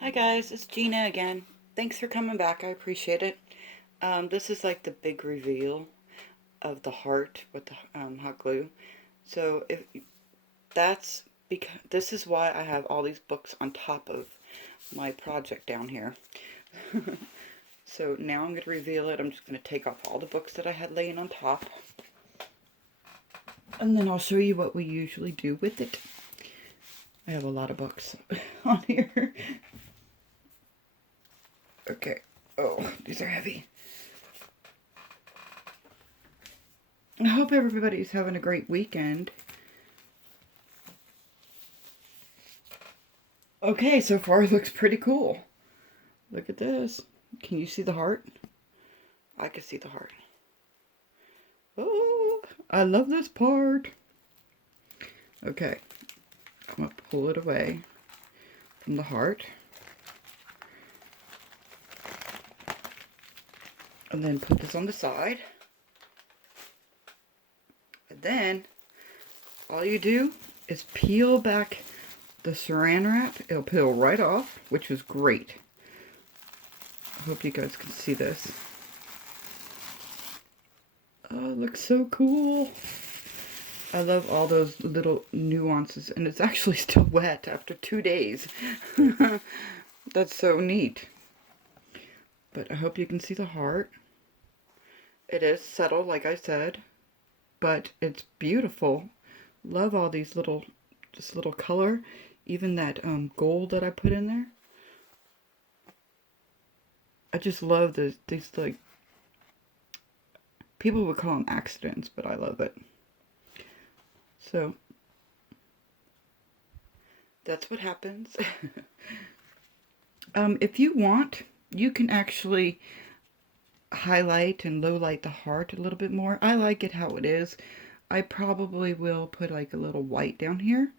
Hi guys, it's Gina again. Thanks for coming back, I appreciate it. This is like the big reveal of the heart with the hot glue. So if that's because this is why I have all these books on top of my project down here. So now I'm going to reveal it. I'm just going to take off all the books that I had laying on top. And then I'll show you what we usually do with it. I have a lot of books on here. Okay. Oh, these are heavy. I hope everybody's having a great weekend. Okay, so far it looks pretty cool. Look at this. Can you see the heart? I can see the heart. Oh, I love this part. Okay, I'm going to pull it away from the heart. And then put this on the side. And then all you do is peel back the Saran wrap. It'll peel right off, which is great. I hope you guys can see this. Oh, it looks so cool. I love all those little nuances, and it's actually still wet after 2 days. That's so neat. But I hope you can see the heart. It is subtle, like I said, but it's beautiful. Love all these this little color. Even that gold that I put in there. I just love these like, people would call them accidents, but I love it. So, that's what happens. If you want, you can actually highlight and low light the heart a little bit more. I like it how it is. I probably will put like a little white down here.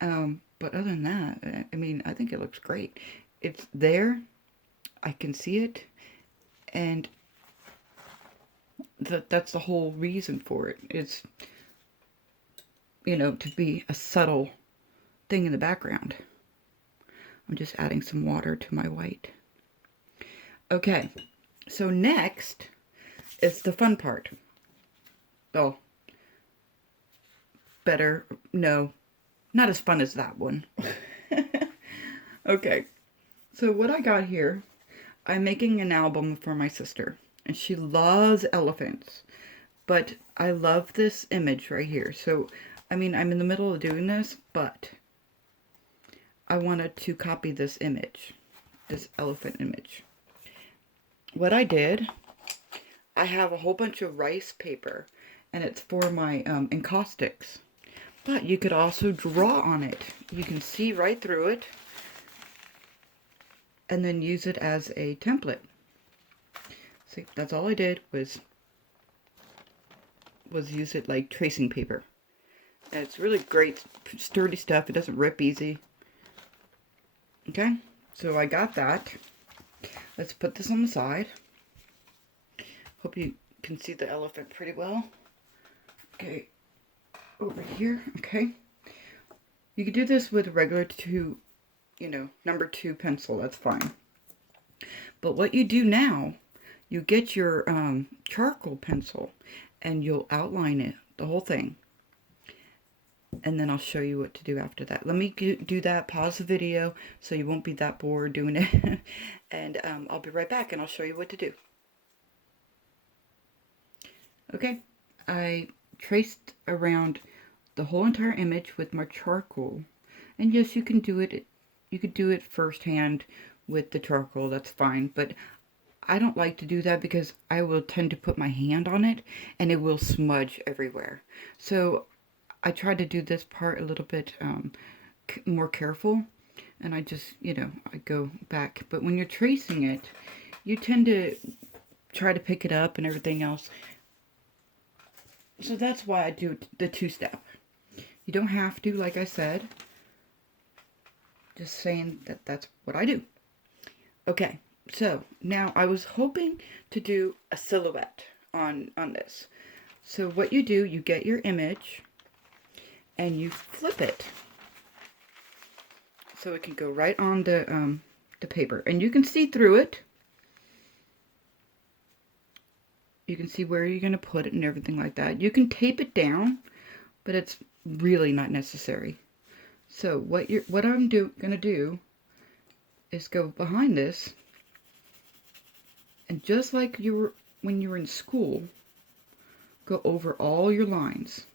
But other than that, I mean, I think it looks great. It's there. I can see it. And that's the whole reason for it. It's, to be a subtle thing in the background. I'm just adding some water to my white. Okay, so next is the fun part. Oh, better, no, not as fun as that one. Okay, so what I got here, I'm making an album for my sister, and she loves elephants, but I love this image right here. So, I mean, I'm in the middle of doing this, but I wanted to copy this image, this elephant image. What I did, I have a whole bunch of rice paper, and it's for my encaustics. But you could also draw on it. You can see right through it, and then use it as a template. See, that's all I did was use it like tracing paper. And it's really great, sturdy stuff. It doesn't rip easy. Okay, so I got that. Let's put this on the side. Hope you can see the elephant pretty well. Okay, over here. Okay, you could do this with a regular number 2 pencil. That's fine. But what you do now, you get your charcoal pencil and you'll outline it, the whole thing. And then I'll show you what to do after that. Let me do that, pause the video, so you won't be that bored doing it. And I'll be right back and I'll show you what to do. Okay, I traced around the whole entire image with my charcoal. And yes, you can do it. You could do it firsthand with the charcoal, that's fine. But I don't like to do that because I will tend to put my hand on it and it will smudge everywhere. So I try to do this part a little bit more careful, and I just, I go back. But when you're tracing it, you tend to try to pick it up and everything else. So that's why I do the 2-step. You don't have to, like I said. Just saying that that's what I do. Okay, so now I was hoping to do a silhouette on this. So what you do, you get your image and you flip it. So it can go right on the the paper. And you can see through it. You can see where you're going to put it and everything like that. You can tape it down, but it's really not necessary. So what I'm gonna do is go behind this, and just like when you were in school, go over all your lines.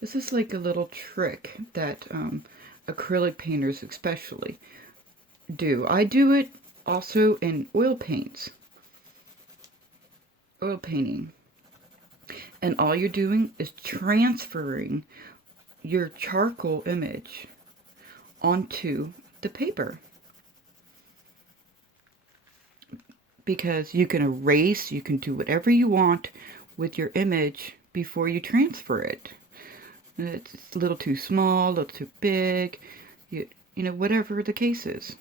This is like a little trick that acrylic painters especially do. I do it also in oil painting. And all you're doing is transferring your charcoal image onto the paper. Because you can erase, you can do whatever you want with your image before you transfer it. It's a little too small, a little too big, you know, whatever the case is.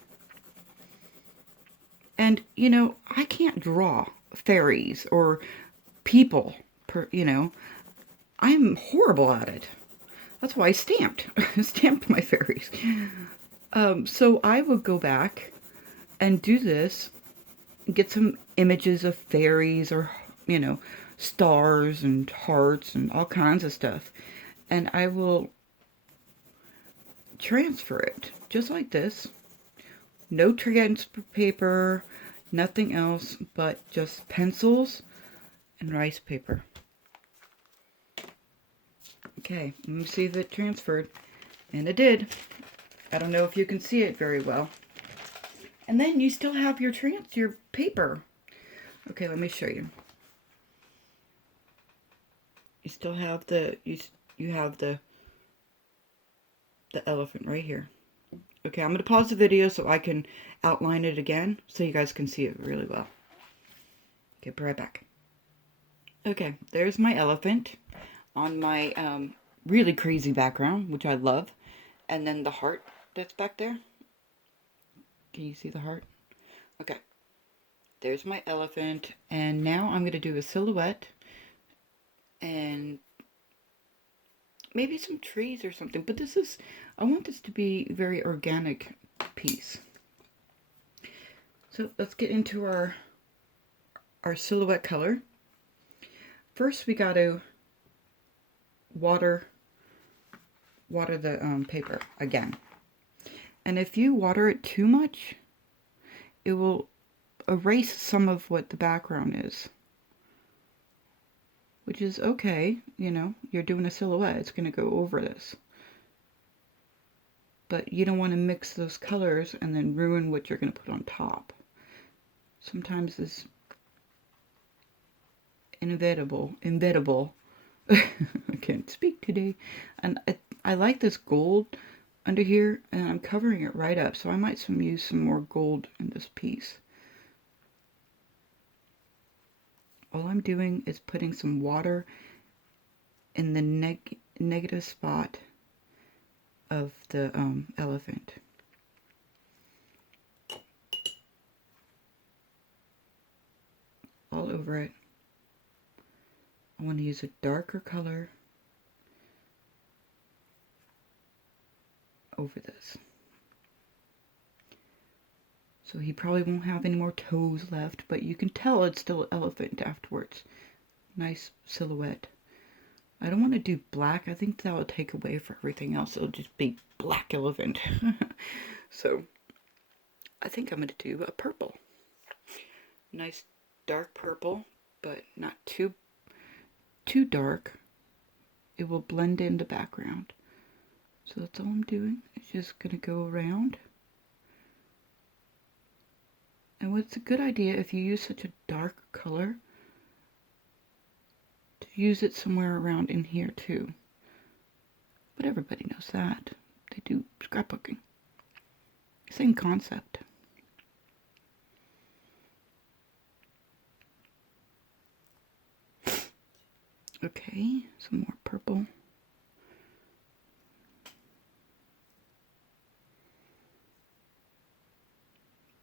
And, you know, I can't draw fairies or people, you know. I'm horrible at it. That's why I stamped my fairies. So I would go back and do this, get some images of fairies or, you know, stars and hearts and all kinds of stuff. And I will transfer it just like this. No transfer paper, nothing else but just pencils and rice paper. Okay, let me see if it transferred. And it did. I don't know if you can see it very well. And then you still have your paper. Okay, let me show you. You still have you have the elephant right here. Okay, I'm going to pause the video so I can outline it again so you guys can see it really well. Okay, be right back. Okay, there's my elephant on my really crazy background, which I love. And then the heart that's back there. Can you see the heart? Okay. There's my elephant. And now I'm going to do a silhouette. And maybe some trees or something. But I want this to be a very organic piece. So let's get into our silhouette color. First we got to water the paper again. And if you water it too much, it will erase some of what the background is. Which is okay, you know, you're doing a silhouette, it's going to go over this. But you don't want to mix those colors and then ruin what you're going to put on top. Sometimes it's inevitable. I can't speak today. And I like this gold under here, and I'm covering it right up, so I might use some more gold in this piece. All I'm doing is putting some water in the negative spot of the elephant. All over it. I want to use a darker color over this. So he probably won't have any more toes left, but you can tell it's still an elephant afterwards. Nice silhouette. I don't want to do black. I think that will take away from everything else. It'll just be black elephant. So I think I'm going to do a purple. Nice dark purple, but not too dark. It will blend in the background. So that's all I'm doing. It's just going to go around. And what's a good idea if you use such a dark color, to use it somewhere around in here too. But everybody knows that. They do scrapbooking. Same concept. Okay, some more purple.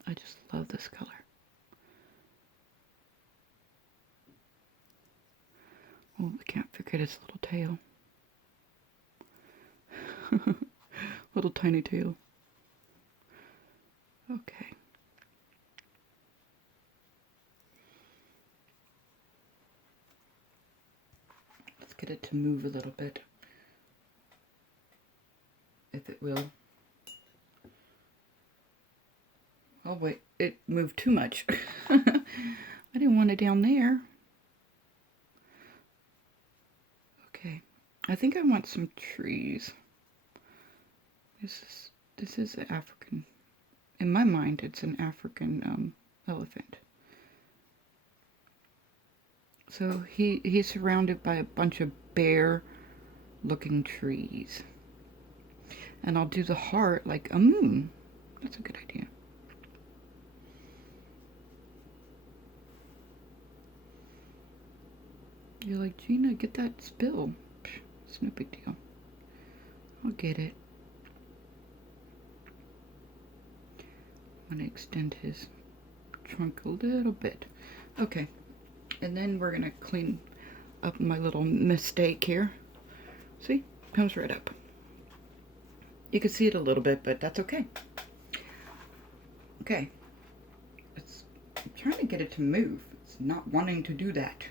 I just love this color. Oh, I can't forget his little tail. Little tiny tail. Okay. Let's get it to move a little bit. If it will. Oh wait, it moved too much. I didn't want it down there. Okay. I think I want some trees. This is an African. In my mind, it's an African elephant. So he's surrounded by a bunch of bare-looking trees. And I'll do the heart like a moon. That's a good idea. You're like, Gina, get that spill. Psh, it's no big deal. I'll get it. I'm going to extend his trunk a little bit. Okay. And then we're going to clean up my little mistake here. See? Comes right up. You can see it a little bit, but that's okay. Okay. I'm trying to get it to move. It's not wanting to do that.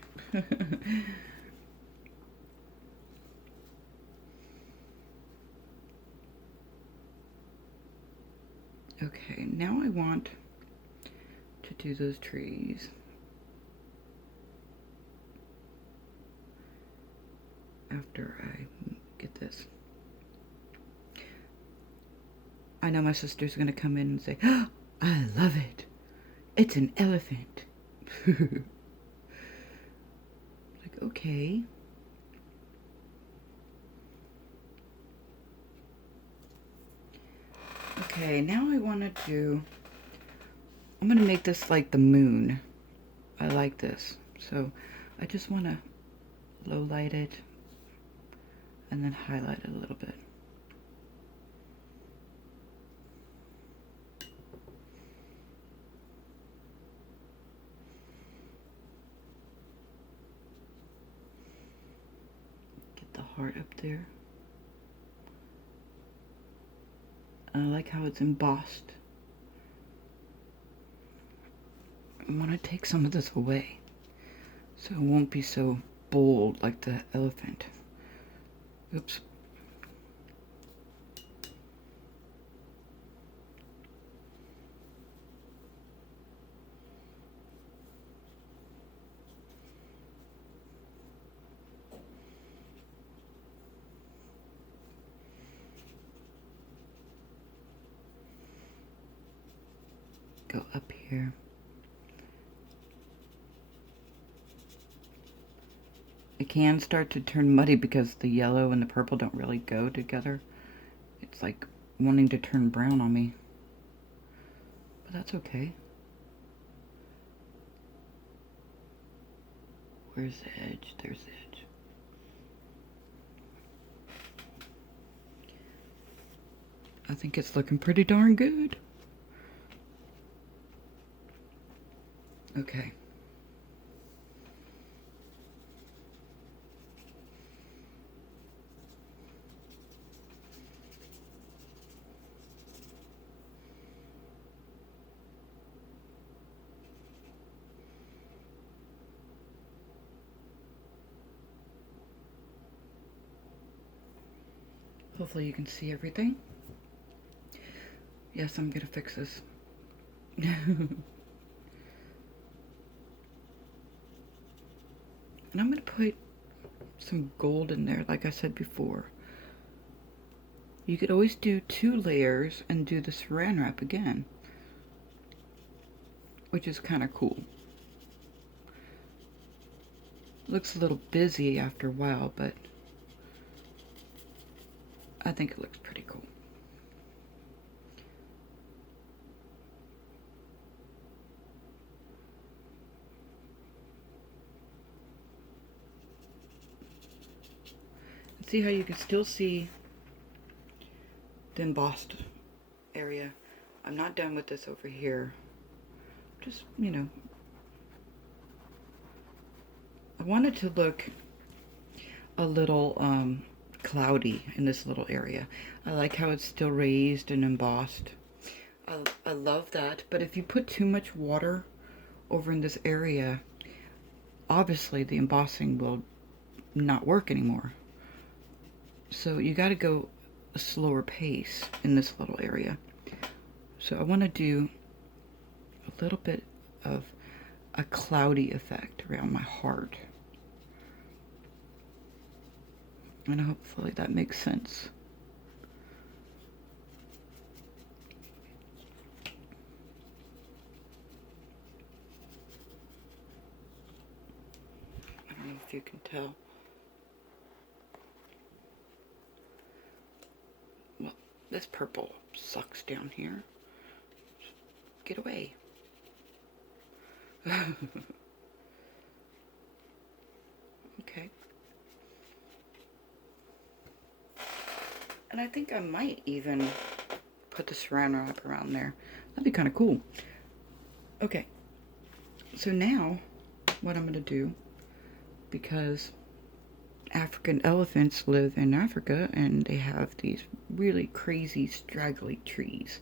Okay, now I want to do those trees. After I get this. I know my sister's going to come in and say, oh, I love it. It's an elephant. Like, okay. Okay, now I want to I'm going to make this like the moon. I like this. So I just want to low light it and then highlight it a little bit. Get the heart up there. I like how it's embossed. I want to take some of this away so it won't be so bold like the elephant. Oops. Go up here. It can start to turn muddy because the yellow and the purple don't really go together. It's like wanting to turn brown on me. But that's okay. Where's the edge? There's the edge. I think it's looking pretty darn good. Okay. Hopefully you can see everything. Yes, I'm gonna fix this. And I'm gonna put some gold in there, like I said before. You could always do 2 layers and do the saran wrap again, which is kind of cool. Looks a little busy after a while, but I think it looks pretty cool. See how you can still see the embossed area. I'm not done with this over here. Just, you know, I want it to look a little cloudy in this little area. I like how it's still raised and embossed. I love that, but if you put too much water over in this area, obviously the embossing will not work anymore. So you got to go a slower pace in this little area. So I want to do a little bit of a cloudy effect around my heart. And hopefully that makes sense. I don't know if you can tell. Well, this purple sucks down here. Get away. Okay. And I think I might even put the Saran wrap around there. That'd be kind of cool. Okay. So now, what I'm going to do, because African elephants live in Africa and they have these really crazy straggly trees.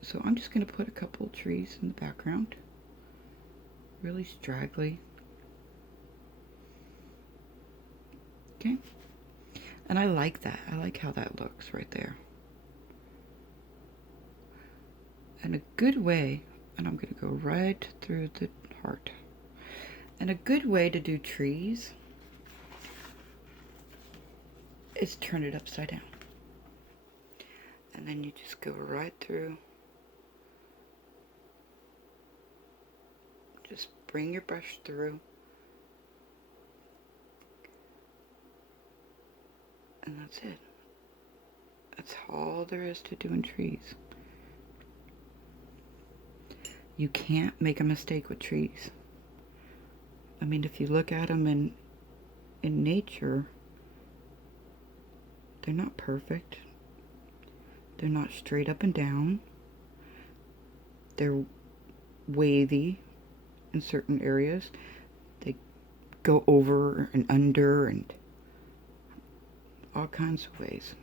So I'm just going to put a couple of trees in the background. Really straggly. Okay. And I like that. I like how that looks right there. And a good way, and I'm going to go right through the heart. And a good way to do trees is turn it upside down. And then you just go right through. Just bring your brush through. And that's it. That's all there is to doing trees. You can't make a mistake with trees. I mean, if you look at them in nature, they're not perfect. They're not straight up and down. They're wavy in certain areas. They go over and under and all kinds of ways.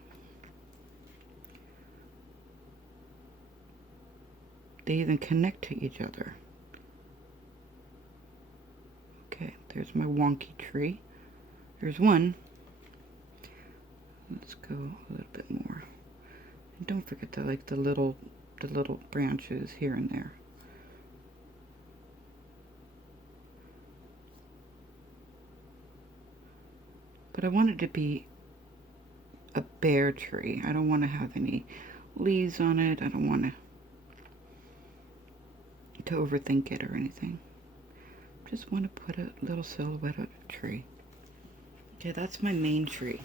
They even connect to each other. Okay, there's my wonky tree. There's one. Let's go a little bit more. And don't forget to like the little branches here and there. But I want it to be a bare tree. I don't want to have any leaves on it. I don't want to overthink it or anything. Just want to put a little silhouette of a tree. Okay, that's my main tree.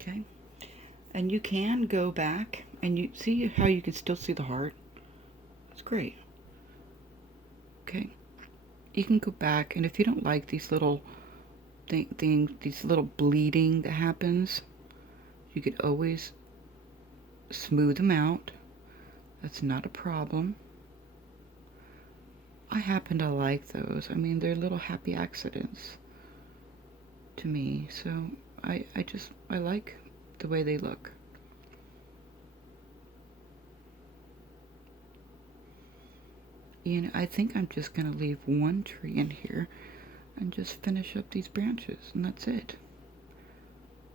Okay, and you can go back and you see how you can still see the heart. It's great. Okay, you can go back, and if you don't like these little these little bleeding that happens, you could always smooth them out. That's not a problem. I happen to like those. I mean, they're little happy accidents to me, so I like the way they look. And I think I'm just gonna leave one tree in here and just finish up these branches, and that's it.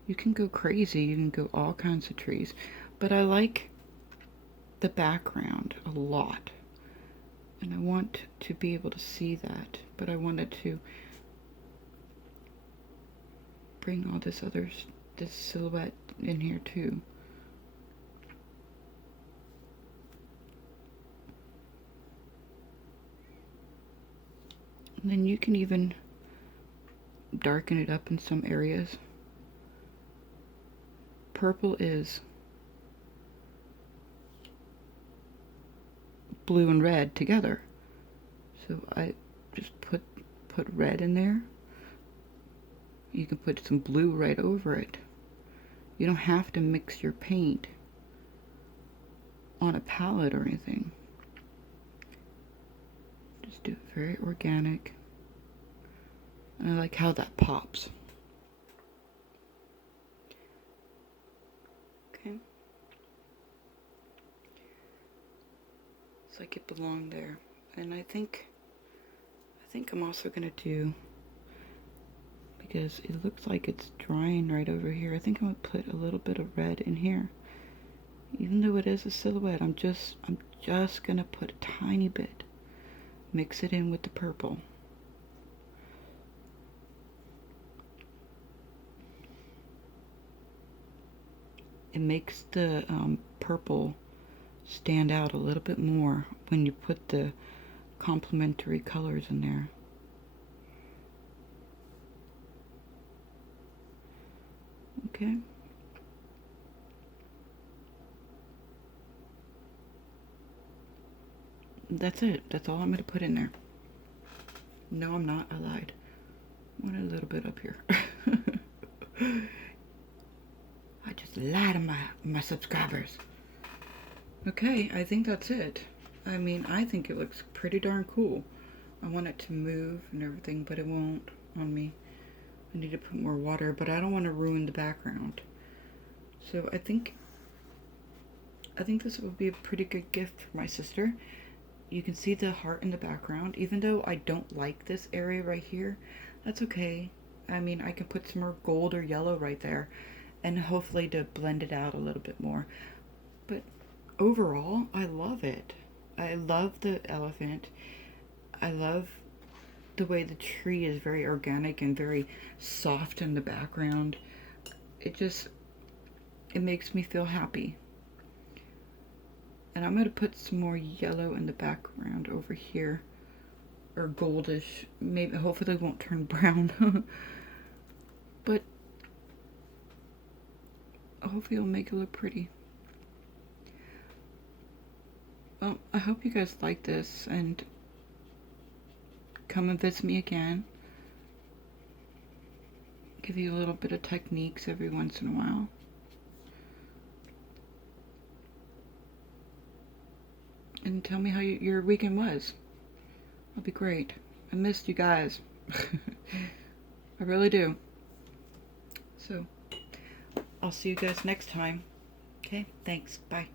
You can go crazy, you can go all kinds of trees, but I like the background a lot, and I want to be able to see that, but I wanted to bring all this silhouette in here too. And then you can even darken it up in some areas. Purple is blue and red together. So I just put red in there. You can put some blue right over it. You don't have to mix your paint on a palette or anything. Just do it very organic. And I like how that pops. Okay. It's like it belonged there. And I think I'm also gonna do, because it looks like it's drying right over here, I think I'm gonna put a little bit of red in here. Even though it is a silhouette, I'm just gonna put a tiny bit. Mix it in with the purple. It makes the purple stand out a little bit more when you put the complementary colors in there. Okay. That's it. That's all I'm going to put in there. No, I'm not. I lied. I want a little bit up here. I just lied to my subscribers. Okay, I think that's it. I mean, I think it looks pretty darn cool. I want it to move and everything, but it won't on me. I need to put more water, but I don't want to ruin the background. So I think this would be a pretty good gift for my sister. You can see the heart in the background. Even though I don't like this area right here, that's okay. I mean, I can put some more gold or yellow right there, and hopefully to blend it out a little bit more. But overall, I love it. I love the elephant. I love the way the tree is very organic and very soft in the background. It makes me feel happy. And I'm going to put some more yellow in the background over here. Or goldish. Maybe, hopefully they won't turn brown. But hopefully it'll make it look pretty. Well, I hope you guys like this and come and visit me again. Give you a little bit of techniques every once in a while. And tell me how your weekend was. That'll be great. I missed you guys. I really do. So, I'll see you guys next time. Okay, thanks. Bye.